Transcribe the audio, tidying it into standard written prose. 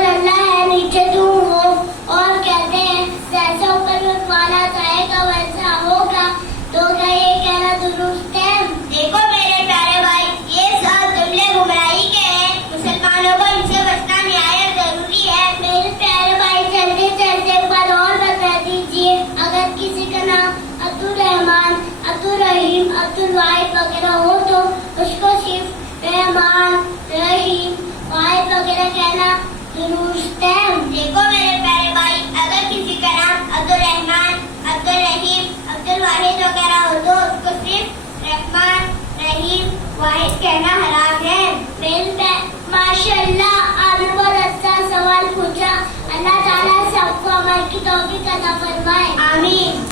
اوپر اللہ ہے نیچے تم ہو، اور کہتے ہیں جیسا اوپر والا چاہے گا ویسا ہوگا، تو کیا یہ کہنا درست ہے؟ دیکھو میرے پیارے بھائی، یہ سب جملے گمراہی کے ہیں، مسلمانوں کو ان سے بچنا نہایت ضروری ہے۔ میرے پیارے بھائی چلتے چلتے ایک بار اور بتا دیجیے، اگر کسی کا نام عبدالرحمان، عبدالرحیم، عبدالواحد وغیرہ ہو تو اس کو صرف رحمان، رحیم، واحد وغیرہ کہنا درست ہے۔ دیکھو میرے پیارے بھائی، اگر کسی کا نام عبدالرحمان، عبدالرحیم، عبدالواحد وغیرہ ہو تو اس کو صرف رحمان، رحیم، واحد کہنا حرام ہے۔ ماشاء اللہ، آپ نے بہت اچھا سوال پوچھا۔ اللہ تعالیٰ سب کو عمل کی توفیق عطا فرمائے۔ آمین۔